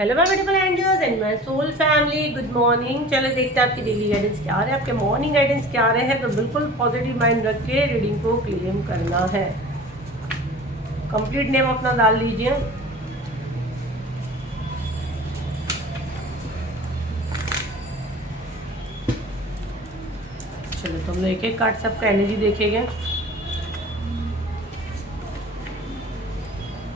Hello my beautiful angels and my soul family, good morning. चलो देखते हैं आपकी डेली गाइडेंस क्या आ रहे हैं, आपके मॉर्निंग गाइडेंस क्या आ रहे हैं। तो बिल्कुल पॉजिटिव माइंड रख के रीडिंग को क्लेम करना है। कंप्लीट नेम अपना डाल लीजिए। चलो तो हम लोग एक एक कार्ड सबका एनर्जी देखेंगे।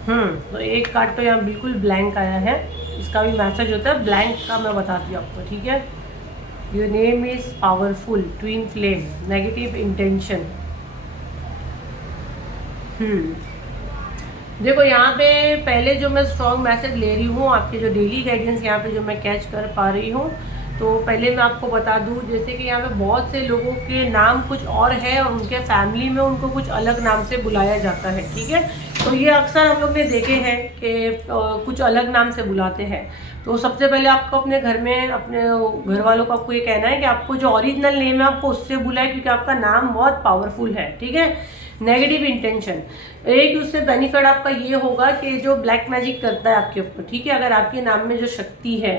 तो एक कार्ड तो यहाँ बिल्कुल ब्लैंक आया है। इसका भी मैसेज होता है ब्लैंक का, मैं बताती हूँ आपको, ठीक है। Your name is powerful, twin flame, negative intention. देखो यहाँ पे पहले जो मैं स्ट्रॉन्ग मैसेज ले रही हूँ, आपके जो डेली गाइडेंस यहाँ पे जो मैं कैच कर पा रही हूँ, तो पहले मैं आपको बता दूँ, जैसे कि यहाँ पे बहुत से लोगों के नाम कुछ और है और उनके फैमिली में उनको कुछ अलग नाम से बुलाया जाता है, ठीक है। तो ये अक्सर हम लोग ने देखे हैं कि कुछ अलग नाम से बुलाते हैं। तो सबसे पहले आपको अपने घर में अपने घर वालों को आपको ये कहना है कि आपको जो ओरिजिनल नेम है आपको उससे बुलाए, क्योंकि आपका नाम बहुत पावरफुल है, ठीक है। नेगेटिव इंटेंशन, एक उससे बेनिफिट आपका ये होगा कि जो ब्लैक मैजिक करता है आपके ऊपर, ठीक है, अगर आपके नाम में जो शक्ति है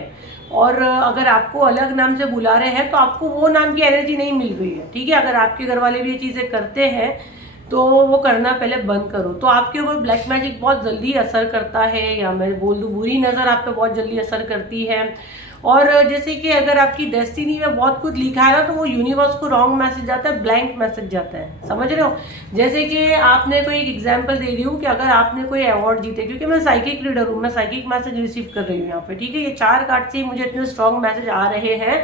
और अगर आपको अलग नाम से बुला रहे हैं तो आपको वो नाम की एनर्जी नहीं मिल रही है, ठीक है। अगर आपके घर वाले भी ये चीज़ें करते हैं तो वो करना पहले बंद करो। तो आपके ऊपर ब्लैक मैजिक बहुत जल्दी असर करता है, या मैं बोल दूँ बुरी नज़र आप पे बहुत जल्दी असर करती है। और जैसे कि अगर आपकी डेस्टिनी में बहुत कुछ लिखा है ना, तो वो यूनिवर्स को रॉन्ग मैसेज जाता है, ब्लैंक मैसेज जाता है, समझ रहे हो। जैसे कि आपने कोई एक एग्जांपल दे रही हूँ कि अगर आपने कोई अवार्ड जीते, क्योंकि मैं साइकिक रीडर हूँ, मैं साइकिक मैसेज रिसीव कर रही हूँ यहाँ पे, ठीक है। ये 4 कार्ड से मुझे इतने स्ट्रॉन्ग मैसेज आ रहे हैं।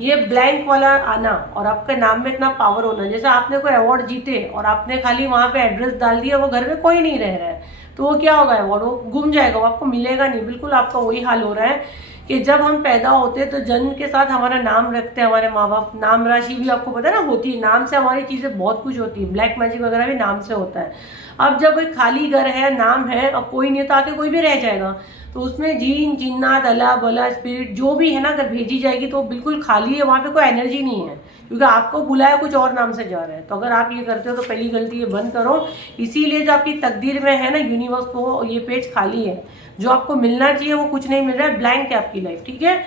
ये ब्लैंक वाला आना और आपके नाम में इतना पावर होना, जैसे आपने कोई अवार्ड जीते और आपने खाली वहाँ पे एड्रेस डाल दिया, वो घर में कोई नहीं रह रहा है, तो वो क्या होगा, अवार्ड वो गुम जाएगा, वो आपको मिलेगा नहीं। बिल्कुल आपका वही हाल हो रहा है कि जब हम पैदा होते हैं तो जन्म के साथ हमारा नाम रखते हैं हमारे माँ बाप। नाम राशि भी आपको पता है ना होती है, नाम से हमारी चीज़ें बहुत कुछ होती है। ब्लैक मैजिक वगैरह भी नाम से होता है। अब जब कोई खाली घर है, नाम है और कोई नहीं, तो आके कोई भी रह जाएगा, तो उसमें जीन जिन्नात अल्लाह बला स्पिरिट जो भी है ना, अगर भेजी जाएगी तो बिल्कुल खाली है, वहाँ पे कोई एनर्जी नहीं है, क्योंकि आपको बुलाया कुछ और नाम से जा रहा है। तो अगर आप ये करते हो तो पहली गलती ये बंद करो। इसीलिए जो आपकी तकदीर में है ना, यूनिवर्स को ये पेज खाली है, जो आपको मिलना चाहिए वो कुछ नहीं मिल रहा है, ब्लैंक है आपकी लाइफ, ठीक है।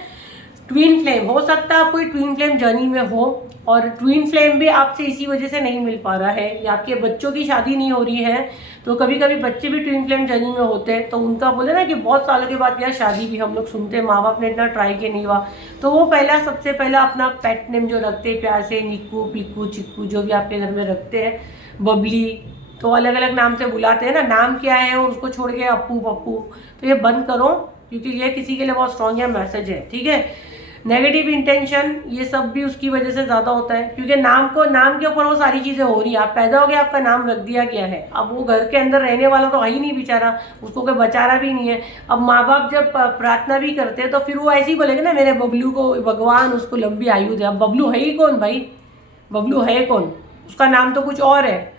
ट्विन फ्लेम, हो सकता है आप कोई ट्विन फ्लेम जर्नी में हो और ट्विन फ्लेम भी आपसे इसी वजह से नहीं मिल पा रहा है, या आपके बच्चों की शादी नहीं हो रही है। तो कभी कभी बच्चे भी ट्विन फ्लेम जर्नी में होते हैं, तो उनका बोले ना कि बहुत सालों के बाद यार शादी भी हम लोग सुनते हैं, माँ बाप ने इतना ट्राई किया नहीं हुआ, तो वो पहला सबसे पहला अपना पेट नेम जो रखते हैं प्यार से, निक्कू पिक्कू चिक्कू जो भी आपके घर में रखते हैं, बबली, तो अलग अलग नाम से बुलाते हैं ना, नाम क्या है और उसको छोड़ के अप्पू पप्पू। तो ये बंद करो, क्योंकि ये किसी के लिए बहुत स्ट्रॉन्ग या मैसेज है, ठीक है। नेगेटिव इंटेंशन, ये सब भी उसकी वजह से ज़्यादा होता है, क्योंकि नाम के ऊपर वो सारी चीज़ें हो रही है। आप पैदा हो गए, आपका नाम रख दिया गया है, अब वो घर के अंदर रहने वाला तो है ही नहीं बेचारा, उसको कोई बचारा भी नहीं है। अब माँ बाप जब प्रार्थना भी करते हैं तो फिर वो ऐसे ही बोलेंगे ना, मेरे बबलू को भगवान उसको लंबी आयु दे। अब बबलू है ही कौन भाई, बबलू है कौन, उसका नाम तो कुछ और है,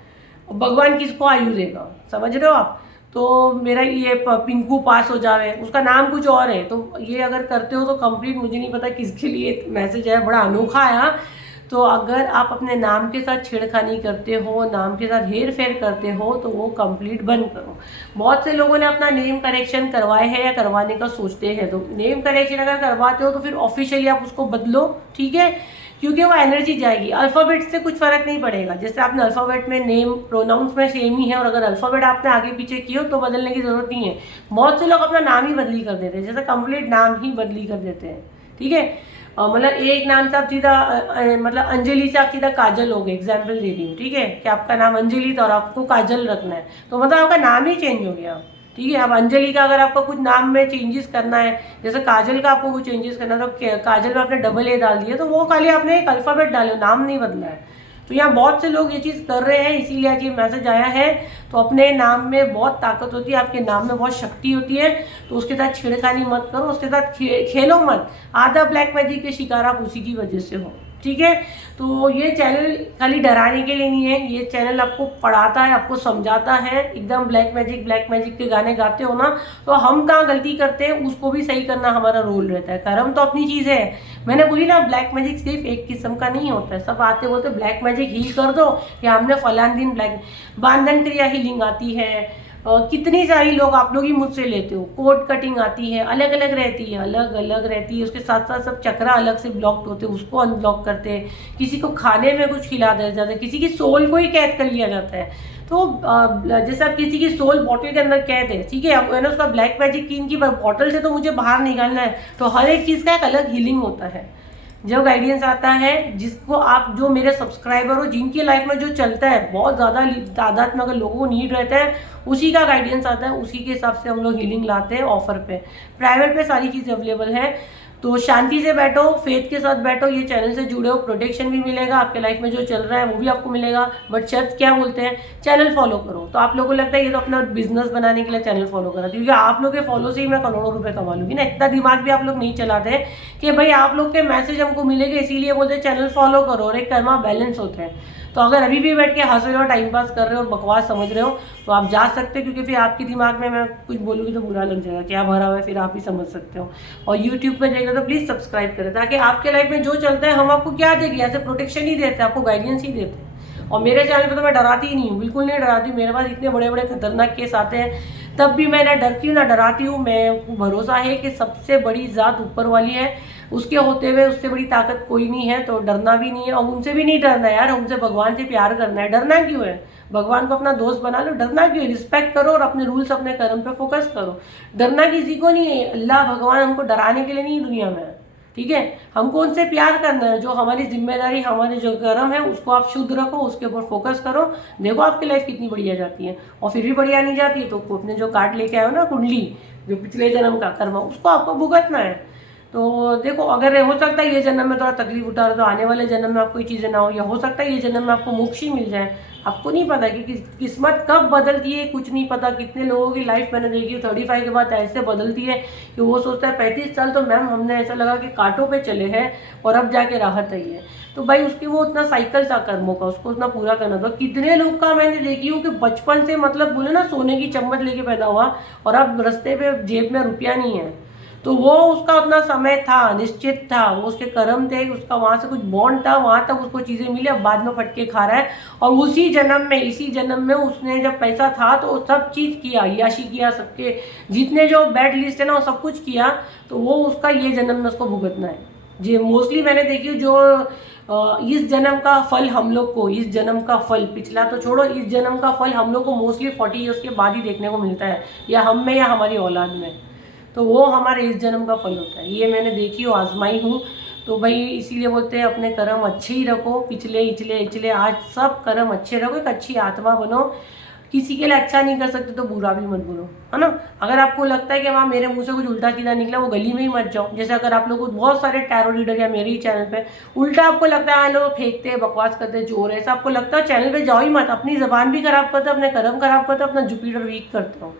भगवान किसको आयु देगा, समझ रहे हो आप। तो मेरा ये पिंकू पास हो जावे, उसका नाम कुछ और है। तो ये अगर करते हो तो कंप्लीट, मुझे नहीं पता किसके लिए मैसेज है, बड़ा अनोखा आया। तो अगर आप अपने नाम के साथ छेड़खानी करते हो, नाम के साथ हेर फेर करते हो, तो वो कंप्लीट बंद करो। बहुत से लोगों ने अपना नेम करेक्शन करवाए हैं या करवाने का सोचते हैं, तो नेम करेक्शन अगर करवाते हो तो फिर ऑफिशियली आप उसको बदलो, ठीक है, क्योंकि वो एनर्जी जाएगी। अल्फ़ाबेट से कुछ फ़र्क नहीं पड़ेगा, जैसे आपने अल्फ़ाबेट में नेम प्रोनाउंस में सेम ही है, और अगर अल्फ़ाबेट आपने आगे पीछे किए हो तो बदलने की ज़रूरत नहीं है। बहुत से लोग अपना नाम ही बदली कर देते हैं, जैसे कंप्लीट नाम ही बदली कर देते हैं, ठीक है। मतलब एक नाम से आप सीधा मतलब अंजलि से आप सीधा काजल हो गए, एग्जाम्पल दे रही हूँ, ठीक है, कि आपका नाम अंजलि था और आपको काजल रखना है, तो मतलब आपका नाम ही चेंज हो गया, ठीक है। अब अंजलि का अगर आपको कुछ नाम में चेंजेस करना है, जैसे काजल का आपको कुछ चेंजेस करना है, तो काजल में आपने डबल ए डाल दिया, तो वो खाली आपने एक अल्फ़ाबेट डाले, नाम नहीं बदला है। तो यहाँ बहुत से लोग ये चीज़ कर रहे हैं, इसीलिए आज ये मैसेज आया है। तो अपने नाम में बहुत ताकत होती है, आपके नाम में बहुत शक्ति होती है, तो उसके साथ छेड़खानी मत करो, उसके साथ खेलो मत। आधा ब्लैक मैजिक के शिकार आप उसी की वजह से हो, ठीक है। तो ये चैनल खाली डराने के लिए नहीं है, ये चैनल आपको पढ़ाता है, आपको समझाता है। एकदम ब्लैक मैजिक के गाने गाते हो ना, तो हम कहाँ गलती करते हैं, उसको भी सही करना हमारा रोल रहता है। कर्म तो अपनी चीज़ है, मैंने बोली ना, ब्लैक मैजिक सिर्फ एक किस्म का नहीं होता है। सब आते बोलते ब्लैक मैजिक ही कर दो, या हमने फलान दिन ब्लैक बांधन क्रिया हीलिंग आती है, कितनी सारी लोग आप लोग ही मुझसे लेते हो, कोड कटिंग आती है, अलग अलग रहती है, अलग अलग रहती है, उसके साथ साथ सब चक्रा अलग से ब्लॉक होते हैं, उसको अनब्लॉक करते हैं, किसी को खाने में कुछ खिला दिया जाता है, किसी की सोल को ही कैद कर लिया जाता है। तो जैसे आप किसी की सोल बॉटल के अंदर कैद है, ठीक है, अब मैंने उसका ब्लैक मैजिक की इनकी बॉटल से तो मुझे बाहर निकालना है, तो हर एक चीज़ का एक अलग हीलिंग होता है। जो गाइडेंस आता है, जिसको आप, जो मेरे सब्सक्राइबर हो, जिनकी लाइफ में जो चलता है, बहुत ज़्यादा तादाद में अगर लोगों को नीड रहता है, उसी का गाइडेंस आता है, उसी के हिसाब से हम लोग हीलिंग लाते हैं ऑफर पे। प्राइवेट पे सारी चीज़ अवेलेबल है। तो शांति से बैठो, फेथ के साथ बैठो, ये चैनल से जुड़े हो, प्रोटेक्शन भी मिलेगा, आपके लाइफ में जो चल रहा है वो भी आपको मिलेगा। बट शर्त क्या बोलते हैं, चैनल फॉलो करो। तो आप लोगों को लगता है ये तो अपना बिजनेस बनाने के लिए चैनल फॉलो करा, क्योंकि आप लोग के फॉलो से ही मैं करोड़ों रुपए कमा लूंगी ना। इतना दिमाग भी आप लोग नहीं चलाते कि भाई आप लोग के मैसेज हमको मिलेंगे इसीलिए बोलते चैनल फॉलो करो, और एक कर्मा बैलेंस होते हैं। तो अगर अभी भी बैठ के हंस रहे हो, टाइम पास कर रहे हो, बकवास समझ रहे हो, तो आप जा सकते हो, क्योंकि फिर आपके दिमाग में मैं कुछ बोलूँगी तो बुरा लग जाएगा, क्या भरा हुआ है, फिर आप ही समझ सकते हो। और यूट्यूब पे देख रहे हो तो प्लीज़ सब्सक्राइब करें, ताकि आपके लाइफ में जो चलता है हम आपको क्या देंगे, ऐसे प्रोटेक्शन ही देते हैं, आपको गाइडेंस ही देते हैं। और मेरे चैनल पे तो मैं डराती ही नहीं हूँ, बिल्कुल नहीं डराती हूँ। मेरे पास इतने बड़े बड़े खतरनाक केस आते हैं, तब भी मैं ना डरती हूँ ना डराती हूँ। मैं भरोसा है कि सबसे बड़ी ज़ात ऊपर वाली है, उसके होते हुए उससे बड़ी ताकत कोई नहीं है, तो डरना भी नहीं है। और उनसे भी नहीं डरना है यार, उनसे भगवान से प्यार करना है, डरना क्यों है? भगवान को अपना दोस्त बना लो, डरना क्यों है? रिस्पेक्ट करो और अपने रूल्स, अपने कर्म पे फोकस करो। डरना किसी को नहीं है, अल्लाह भगवान हमको डराने के लिए नहीं दुनिया में, ठीक है। हमको उनसे प्यार करना है, जो हमारी जिम्मेदारी, हमारे जो कर्म है उसको आप शुद्ध रखो, उसके ऊपर फोकस करो, देखो आपकी लाइफ कितनी बढ़िया जाती है। और फिर भी बढ़िया नहीं जाती है तो अपने जो कार्ड लेके आए हो ना, कुंडली, जो पिछले जन्म का कर्म, उसको आपको भुगतना है। तो देखो, अगर हो सकता है ये जन्म में थोड़ा तकलीफ उठा रहे तो आने वाले जन्म में आपको ये चीज़ें ना हो, या हो सकता है ये जन्म में आपको मोक्ष ही मिल जाए। आपको नहीं पता कि किस्मत कब बदलती है, कुछ नहीं पता। कितने लोगों की लाइफ मैंने देखी है 35 के बाद ऐसे बदलती है कि वो सोचता है 35 साल तो मैम हमने ऐसा लगा कि कांटों पे चले हैं और अब जाके राहत आई है। तो भाई उसकी वो उतना साइकिल था कर्मों का, उसको उतना पूरा करना था। कितने लोग का मैंने देखी हूँ कि बचपन से, मतलब बोले ना, सोने की चम्मच लेके पैदा हुआ और अब रास्ते पे जेब में रुपया नहीं है, तो वो उसका उतना समय था, निश्चित था, वो उसके कर्म थे, उसका वहाँ से कुछ बॉन्ड था, वहाँ तक उसको चीज़ें मिली, अब बाद में फटके खा रहा है। और उसी जन्म में, इसी जन्म में उसने जब पैसा था तो सब चीज़ किया, याशी किया, सबके जितने जो बैड लिस्ट है ना वो सब कुछ किया, तो वो उसका ये जन्म में उसको भुगतना है। जी मोस्टली मैंने देखी जो इस जन्म का फल हम लोग को, इस जन्म का फल, पिछला तो छोड़ो, इस जन्म का फल हम लोग को मोस्टली 40 ईयर्स के बाद ही देखने को मिलता है, या हम में या हमारी औलाद में। तो वो हमारे इस जन्म का फल होता है, ये मैंने देखी हो, आजमाई हूँ। तो भाई इसीलिए बोलते हैं अपने कर्म अच्छे ही रखो, पिछले इचले इचले आज सब कर्म अच्छे रखो, एक अच्छी आत्मा बनो। किसी के लिए अच्छा नहीं कर सकते तो बुरा भी मत बोलो, है ना। अगर आपको लगता है कि वहाँ मेरे मुंह से कुछ उल्टा सीधा निकला, वो गली में ही मत जाओ। जैसे अगर आप लोग बहुत सारे टैरो रीडर या मेरे ही चैनल पे उल्टा आपको लगता है लोग फेंकते हैं, बकवास करते हैं, चोर है, ऐसा आपको लगता है, चैनल पे जाओ ही मत। अपनी जबान भी खराब करते हो, अपने कर्म खराब करते हो, अपना जुपिटर वीक करते हो।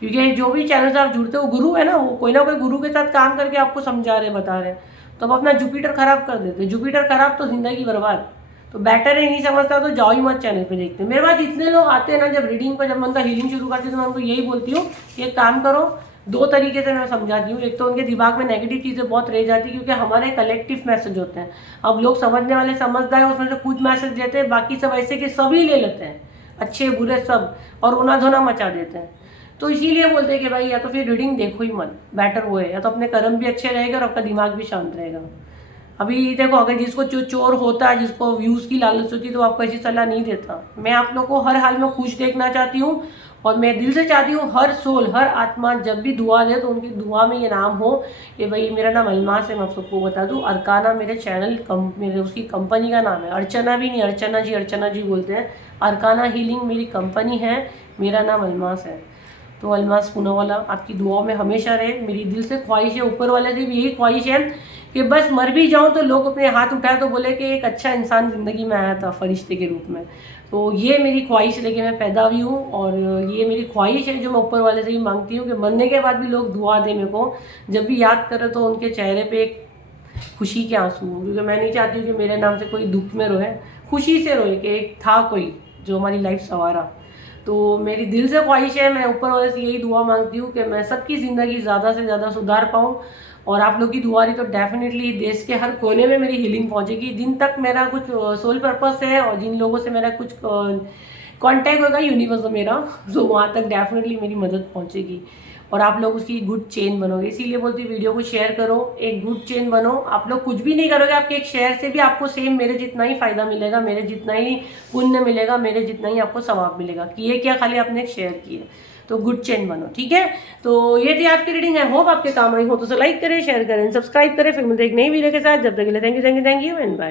क्योंकि जो भी चैनल से आप जुड़ते हो गुरु है ना, वो कोई ना कोई गुरु के साथ काम करके आपको समझा रहे, बता रहे, तो अब अपना जुपिटर खराब कर देते। जुपिटर खराब तो जिंदगी बर्बाद। तो बेटर है, नहीं समझता तो जाओ ही मत चैनल पे देखते। मेरे पास इतने लोग आते हैं ना, जब रीडिंग पर, जब मैं उनका हीलिंग शुरू करती हूँ तो मैं उनको यही बोलती हूँ कि एक काम करो, दो तरीके से मैं समझाती हूँ। एक तो उनके दिमाग में नेगेटिव चीज़ें बहुत रह जाती है, क्योंकि हमारे कलेक्टिव मैसेज होते हैं। अब लोग समझने वाले समझदार है, उसमें से कुछ मैसेज लेते हैं, बाकी सब ऐसे कि सभी ले लेते हैं, अच्छे बुरे सब, और रोना धोना मचा देते हैं। तो इसीलिए बोलते हैं कि भाई या तो फिर रीडिंग देखो ही मत, बेटर वो है, या तो अपने कर्म भी अच्छे रहेगा और आपका दिमाग भी शांत रहेगा। अभी देखो, अगर जिसको जो चोर होता है, जिसको व्यूज़ की लालच होती है, तो आपको ऐसी सलाह नहीं देता। मैं आप लोग को हर हाल में खुश देखना चाहती हूँ, और मैं दिल से चाहती हूँ हर सोल, हर आत्मा जब भी दुआ दे तो उनकी दुआ में ये नाम हो कि भाई, मेरा नाम अलमास है। मैं आप सबको बता दूँ, अरकाना मेरे चैनल मेरे उसकी कंपनी का नाम है। अर्चना भी नहीं, अर्चना जी बोलते हैं। अरकाना हीलिंग मेरी कंपनी है, मेरा नाम अलमास है। तो अलमास पूनावाला आपकी दुआओं में हमेशा रहे। मेरी दिल से ख्वाहिश है, ऊपर वाले से भी यही ख्वाहिश है कि बस मर भी जाऊं तो लोग अपने हाथ उठाए तो बोले कि एक अच्छा इंसान ज़िंदगी में आया था फरिश्ते के रूप में। तो ये मेरी ख्वाहिश लेके मैं पैदा हुई हूँ, और ये मेरी ख्वाहिश है जो मैं ऊपर वाले से भी मांगती हूँ कि मरने के बाद भी लोग दुआ दें मेरे को, जब भी याद करें तो उनके चेहरे पे एक खुशी के आंसू हो। क्योंकि मैं नहीं चाहती हूँ कि मेरे नाम से कोई दुख में रोए, खुशी से रोए कि एक था कोई जो हमारी लाइफ संवारा। तो मेरी दिल से ख्वाहिश है, मैं ऊपर वाले से यही दुआ मांगती हूँ कि मैं सबकी ज़िंदगी ज़्यादा से ज़्यादा सुधार पाऊँ। और आप लोग की दुआ रही तो डेफिनेटली देश के हर कोने में मेरी हीलिंग पहुँचेगी। जिन तक मेरा कुछ सोल पर्पस है और जिन लोगों से मेरा कुछ कांटेक्ट होगा यूनिवर्स में मेरा, तो वहाँ तक डेफिनेटली मेरी मदद पहुँचेगी और आप लोग उसकी गुड चेन बनोगे। इसीलिए बोलती हूँ वीडियो को शेयर करो, एक गुड चेन बनो। आप लोग कुछ भी नहीं करोगे, आपके एक शेयर से भी आपको सेम मेरे जितना ही फायदा मिलेगा, मेरे जितना ही पुण्य मिलेगा, मेरे जितना ही आपको सवाब मिलेगा। किए क्या, खाली आपने एक शेयर किए। तो गुड चेन बनो, ठीक है। तो ये थी आज की रीडिंग। आई होप आपके काम आई हो, तो लाइक करें, शेयर करें, सब्सक्राइब करें। फिर मिलते एक नई वीडियो के साथ। जब तक के लिए थैंक यू एंड बाय।